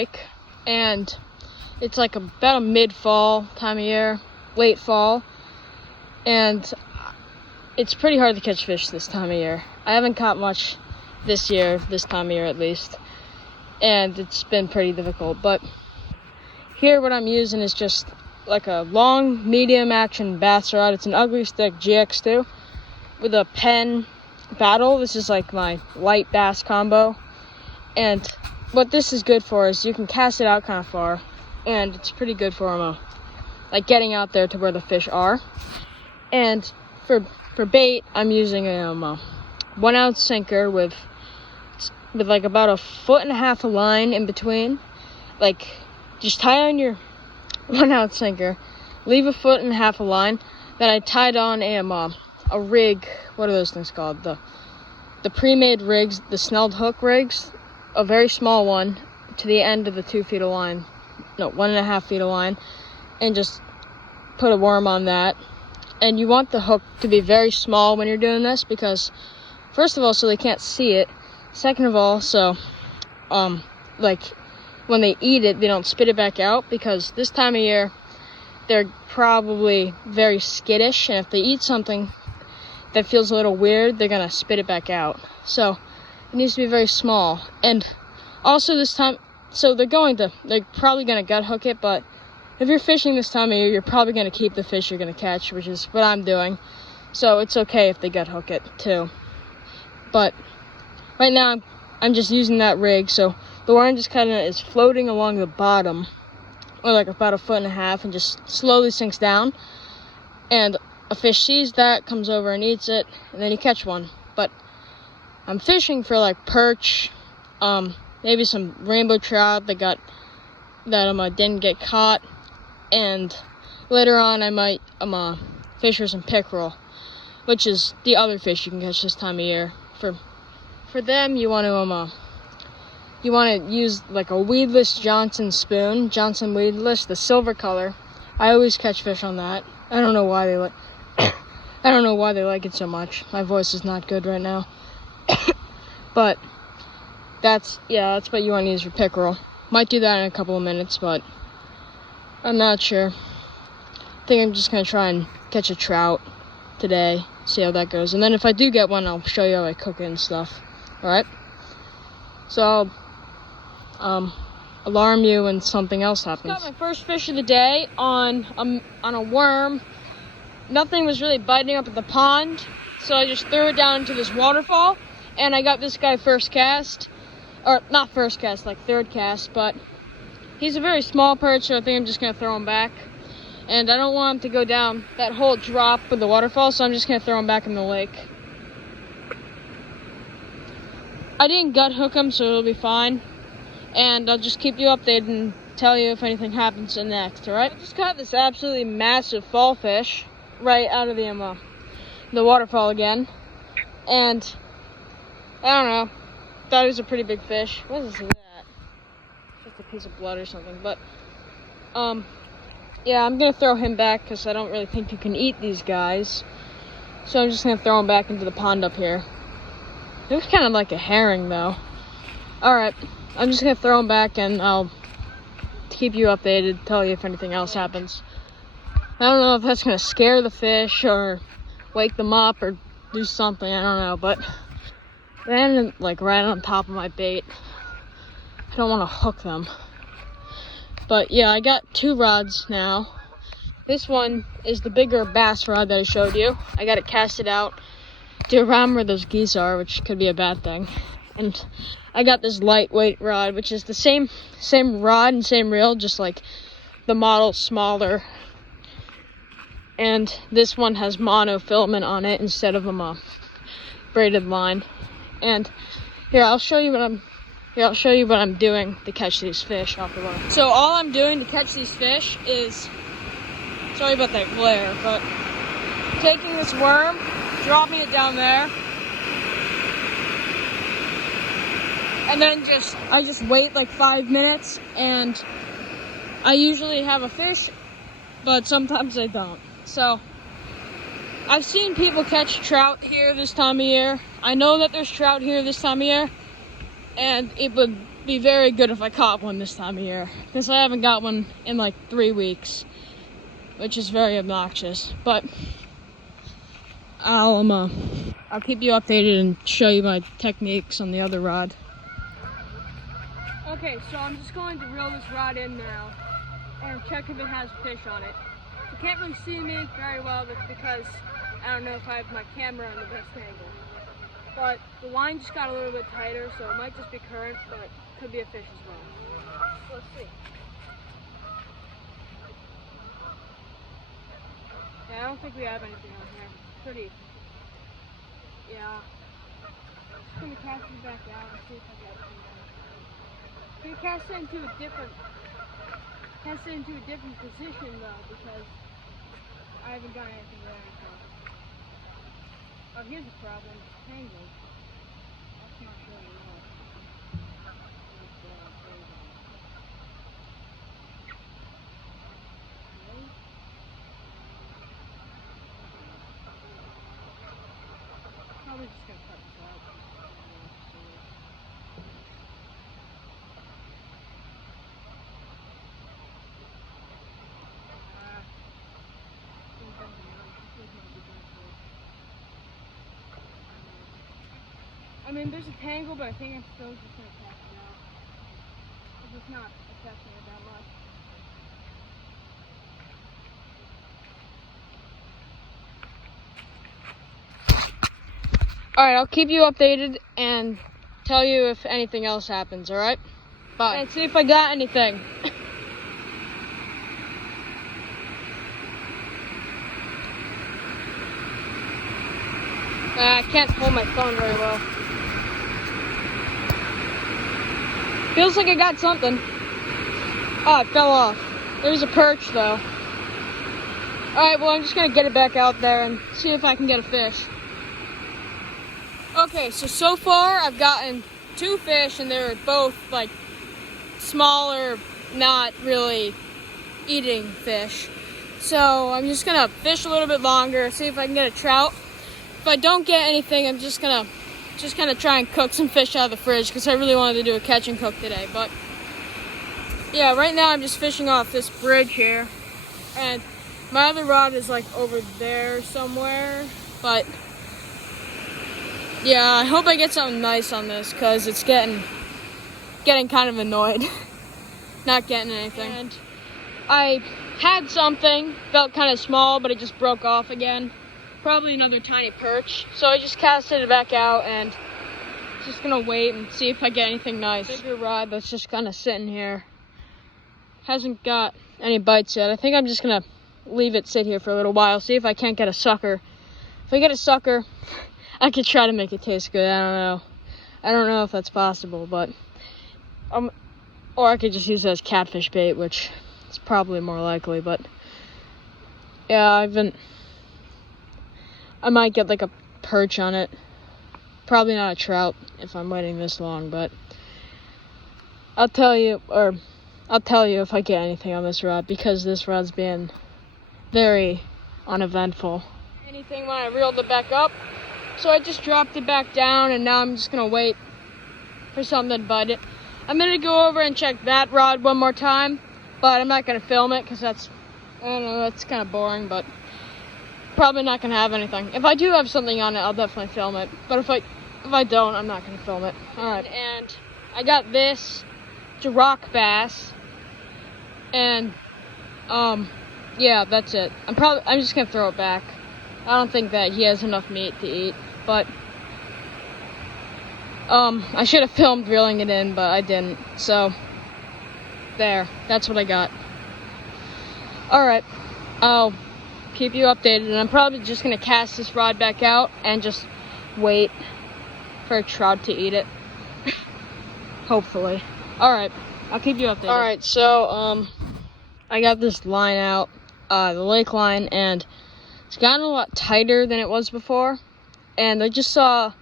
lake, and it's like about a mid-fall time of year, late fall, and it's pretty hard to catch fish this time of year. I haven't caught much this year, this time of year at least, and it's been pretty difficult. But here what I'm using is just like a long medium action bass rod. It's an Ugly Stick GX2 with a Pen Battle. This is like my light bass combo, and what this is good for is you can cast it out kind of far, and it's pretty good for like getting out there to where the fish are. And for bait, I'm using a 1 ounce sinker with like about 1.5 foot of line in between. Like, just tie on your 1 ounce sinker, leave 1.5 foot of line. Then I tied on a rig. What are those things called? The pre-made rigs, the snelled hook rigs. A very small one to the end of the 2 feet of line. No, 1.5 feet of line, and just put a worm on that. And you want the hook to be very small when you're doing this, because first of all, so they can't see it. Second of all, so like when they eat it, they don't spit it back out, because this time of year they're probably very skittish, and if they eat something that feels a little weird, they're gonna spit it back out. So it needs to be very small. And also this time, so they're probably gonna gut hook it, but if you're fishing this time of year, you're probably gonna keep the fish you're gonna catch, which is what I'm doing. So it's okay if they gut hook it too. But right now I'm just using that rig, so the worm just kind of is floating along the bottom, or like about 1.5 foot, and just slowly sinks down. And a fish sees that, comes over and eats it, and then you catch one. But I'm fishing for like perch, maybe some rainbow trout that didn't get caught, and later on I might fish for some pickerel, which is the other fish you can catch this time of year. For them, you want to use like a weedless Johnson spoon, Johnson weedless, the silver color. I always catch fish on that. I don't know why they like it so much. My voice is not good right now. But that's what you want to use for pickerel. Might do that in a couple of minutes, but I'm not sure. I think I'm just gonna try and catch a trout today, see how that goes. And then if I do get one, I'll show you how I cook it and stuff. Alright? So I'll alarm you when something else happens. Got my first fish of the day on a worm. Nothing was really biting up at the pond, so I just threw it down into this waterfall, and I got this guy first cast. Or not first cast, like third cast, but he's a very small perch, so I think I'm just gonna throw him back. And I don't want him to go down that whole drop with the waterfall, so I'm just gonna throw him back in the lake. I didn't gut hook him, so it'll be fine. And I'll just keep you updated and tell you if anything happens next, alright? I just caught this absolutely massive fall fish right out of the waterfall again. And I don't know. Thought it was a pretty big fish. What is that? Just a piece of blood or something. But yeah, I'm gonna throw him back because I don't really think you can eat these guys. So I'm just gonna throw him back into the pond up here. It looks kind of like a herring though. Alright, I'm just gonna throw him back, and I'll keep you updated, tell you if anything else happens. I don't know if that's gonna scare the fish or wake them up or do something, I don't know, but ran like right on top of my bait. I don't want to hook them. But yeah, I got 2 rods now. This one is the bigger bass rod that I showed you. I got it casted out to around where those geese are, which could be a bad thing. And I got this lightweight rod, which is the same rod and same reel, just like the model smaller. And this one has monofilament on it instead of a braided line. And here, I'll show you what I'm doing to catch these fish off the water. So all I'm doing to catch these fish is, sorry about that glare, but taking this worm, dropping it down there, and then I just wait like 5 minutes, and I usually have a fish, but sometimes I don't. So I've seen people catch trout here this time of year. I know that there's trout here this time of year, and it would be very good if I caught one this time of year, because I haven't got one in like 3 weeks, which is very obnoxious. But I'll keep you updated and show you my techniques on the other rod. Okay, so I'm just going to reel this rod in now and check if it has fish on it. You can't really see me very well because I don't know if I have my camera on the best angle. But the line just got a little bit tighter, so it might just be current, but it could be a fish as well. So let's see. Yeah, I don't think we have anything on here. Pretty. Yeah. I'm just gonna cast it back out and see if I get anything on it. I'm gonna cast it into a different position though, because I haven't got anything there. Oh, here's the problem. It's tangled. That's not really well. Probably just gonna cut this out. I mean, there's a tangle, but I think I'm still just going to cast it out. It's just not affecting it that much. Alright, I'll keep you updated and tell you if anything else happens, alright? Bye. And see if I got anything. I can't hold my phone very well. Feels like I got something. Oh, it fell off. There was a perch though. Alright, well I'm just gonna get it back out there and see if I can get a fish. Okay, so far I've gotten 2 fish and they're both like smaller, not really eating fish. So I'm just gonna fish a little bit longer, see if I can get a trout. If I don't get anything, I'm just gonna try and cook some fish out of the fridge because I really wanted to do a catch and cook today. But yeah, right now I'm just fishing off this bridge here, and my other rod is like over there somewhere. But yeah, I hope I get something nice on this because it's getting kind of annoyed not getting anything. And I had something, felt kind of small, but it just broke off again. Probably another tiny perch. So I just casted it back out and just gonna wait and see if I get anything nice. Bigger rod that's just kind of sitting here. Hasn't got any bites yet. I think I'm just gonna leave it sit here for a little while, see if I can't get a sucker. If I get a sucker, I could try to make it taste good. I don't know if that's possible, but or I could just use it as catfish bait, which is probably more likely. But yeah, I might get like a perch on it. Probably not a trout if I'm waiting this long, but I'll tell you if I get anything on this rod, because this rod's been very uneventful. Anything when I reeled it back up. So I just dropped it back down and now I'm just gonna wait for something to bite it. I'm gonna go over and check that rod one more time, but I'm not gonna film it because that's kind of boring, but probably not gonna have anything. If I do have something on it, I'll definitely film it. But if I don't, I'm not gonna film it. Alright, and I got this. It's a rock bass. And yeah, that's it. I'm just gonna throw it back. I don't think that he has enough meat to eat, but I should have filmed reeling it in, but I didn't. So there, that's what I got. Alright, I'll keep you updated, and I'm probably just gonna cast this rod back out and just wait for a trout to eat it. Hopefully. Alright, I'll keep you updated. Alright, so I got this line out, the lake line, and it's gotten a lot tighter than it was before, and I just saw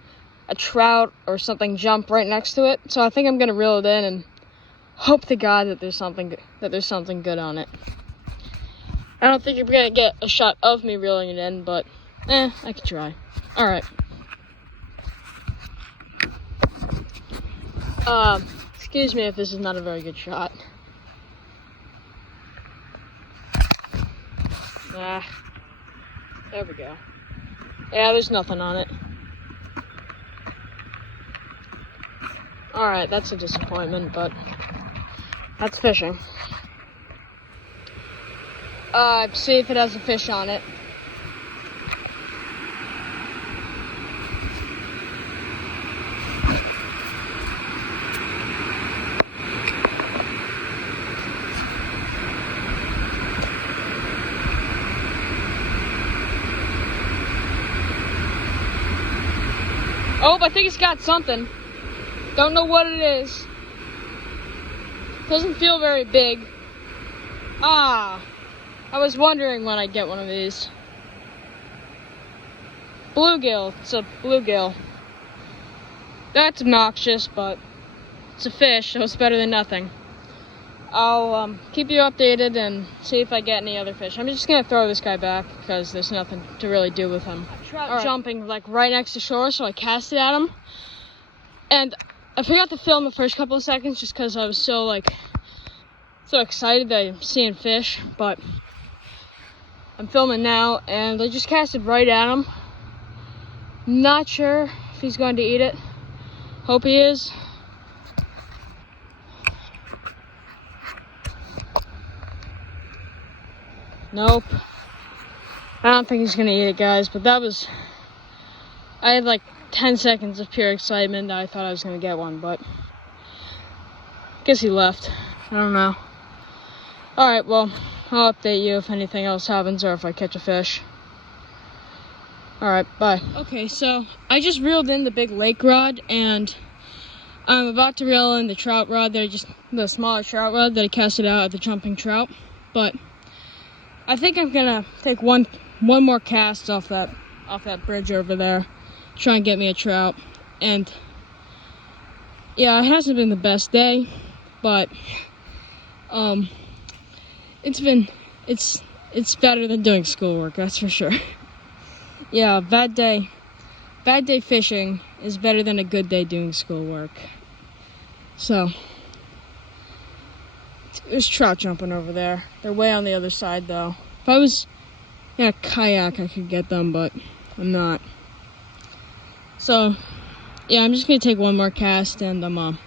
a trout or something jump right next to it, so I think I'm gonna reel it in and hope to God that there's something good on it. I don't think you're gonna get a shot of me reeling it in, but I could try. Alright. Excuse me if this is not a very good shot. Ah, there we go. Yeah, there's nothing on it. Alright, that's a disappointment, but that's fishing. See if it has a fish on it. Oh, I think it's got something. Don't know what it is. Doesn't feel very big. Ah, I was wondering when I'd get one of these. Bluegill. It's a bluegill. That's obnoxious, but it's a fish, so it's better than nothing. I'll keep you updated and see if I get any other fish. I'm just gonna throw this guy back because there's nothing to really do with him. Trout jumping like right next to shore, so I cast it at him. And I forgot to film the first couple of seconds just because I was so excited that I'm seeing fish, but I'm filming now and I just casted right at him. Not sure if he's going to eat it. Hope he is. Nope. I don't think he's gonna eat it, guys, but I had like 10 seconds of pure excitement. I thought I was gonna get one, but I guess he left. I don't know. Alright, well, I'll update you if anything else happens or if I catch a fish. Alright, bye. Okay, so I just reeled in the big lake rod and I'm about to reel in the trout rod the smaller trout rod that I casted out at the jumping trout, but I think I'm gonna take one more cast off that bridge over there, try and get me a trout. And yeah, it hasn't been the best day, but it's better than doing schoolwork, that's for sure. Yeah, bad day fishing is better than a good day doing schoolwork. So there's trout jumping over there. They're way on the other side, though. If I was in a kayak, I could get them, but I'm not. So, yeah, I'm just gonna take one more cast and then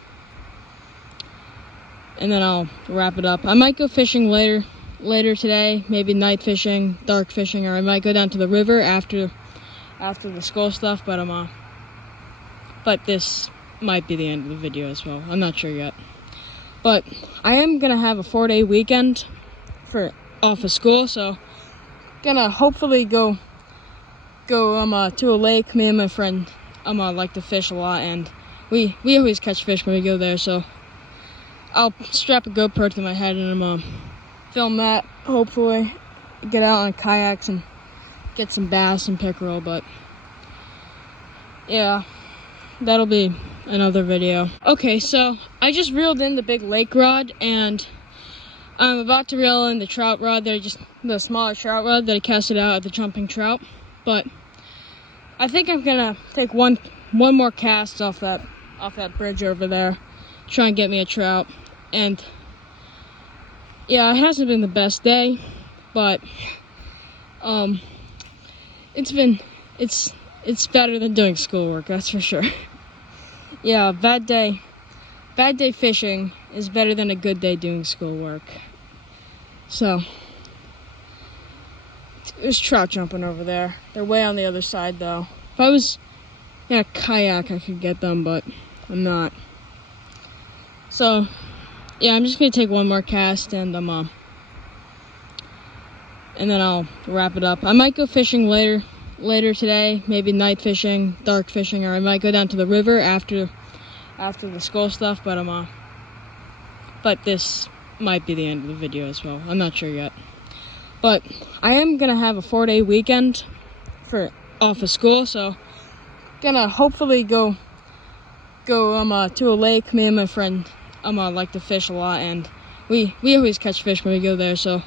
I'll wrap it up. I might go fishing later today, maybe night fishing, dark fishing, or I might go down to the river after the school stuff. But this might be the end of the video as well. I'm not sure yet. But I am gonna have a 4-day weekend off of school, so gonna hopefully go to a lake. Me and my friend like to fish a lot, and we always catch fish when we go there. So I'll strap a GoPro to my head and I'm film that. Hopefully, get out on kayaks and get some bass and pickerel. But yeah, that'll be another video. Okay, so I just reeled in the big lake rod and I'm about to reel in the trout rod the smaller trout rod that I casted out at the jumping trout. But I think I'm gonna take one more cast off that bridge over there, try and get me a trout. And yeah, it hasn't been the best day, but it's better than doing schoolwork, that's for sure. Yeah, bad day fishing is better than a good day doing schoolwork. So there's trout jumping over there. They're way on the other side, though. If I was in a kayak, I could get them, but I'm not. So yeah, I'm just gonna take one more cast and then I'll wrap it up. I might go fishing later today, maybe night fishing, dark fishing, or I might go down to the river after the school stuff. But this might be the end of the video as well. I'm not sure yet. But I am gonna have a 4-day weekend off of school, so gonna hopefully go to a lake. Me and my friend like to fish a lot, and we always catch fish when we go there. So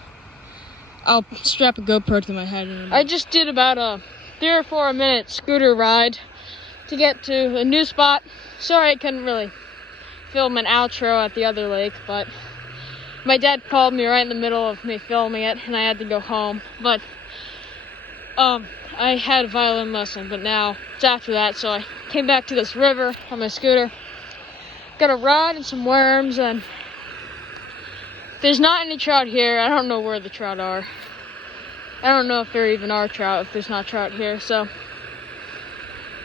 I'll strap a GoPro to my head. I just did about a 3 or 4 minute scooter ride to get to a new spot. Sorry I couldn't really film an outro at the other lake, but my dad called me right in the middle of me filming it, and I had to go home. But I had a violin lesson, but now it's after that, so I came back to this river on my scooter. Got a rod and some worms, and there's not any trout here. I don't know where the trout are. I don't know if there even are trout if there's not trout here. So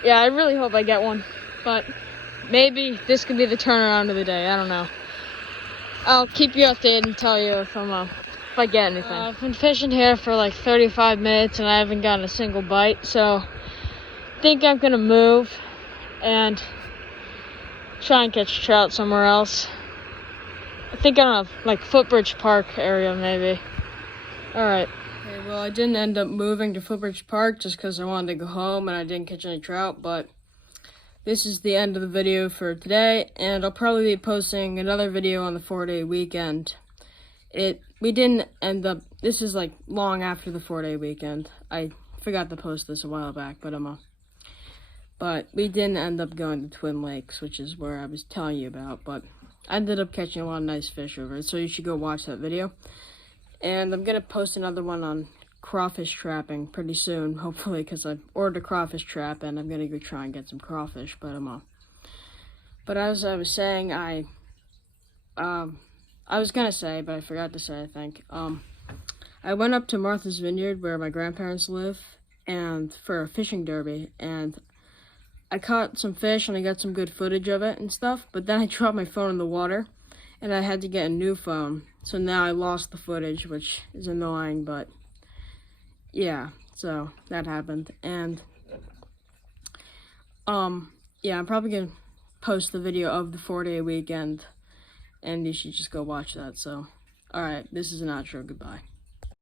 yeah, I really hope I get one, but maybe this could be the turnaround of the day. I don't know. I'll keep you updated and tell you if I get anything. I've been fishing here for like 35 minutes and I haven't gotten a single bite, so I think I'm gonna move and try and catch trout somewhere else. I think I don't know, like Footbridge Park area maybe. Alright. Okay, well, I didn't end up moving to Footbridge Park just because I wanted to go home and I didn't catch any trout, but this is the end of the video for today, and I'll probably be posting another video on the 4-day weekend. We didn't end up, this is like long after the 4-day weekend. I forgot to post this a while back, but we didn't end up going to Twin Lakes, which is where I was telling you about, but I ended up catching a lot of nice fish over it, so you should go watch that video. And I'm gonna post another one on crawfish trapping pretty soon, hopefully, because I ordered a crawfish trap and I'm gonna go try and get some crawfish. But as I was saying, I was gonna say, but I forgot to say, I think. I went up to Martha's Vineyard where my grandparents live, and for a fishing derby, and I caught some fish and I got some good footage of it and stuff. But then I dropped my phone in the water, and I had to get a new phone. So now I lost the footage, which is annoying, but yeah, so that happened. And yeah, I'm probably gonna post the video of the 4-day weekend, and you should just go watch that. So alright, this is an outro. Goodbye.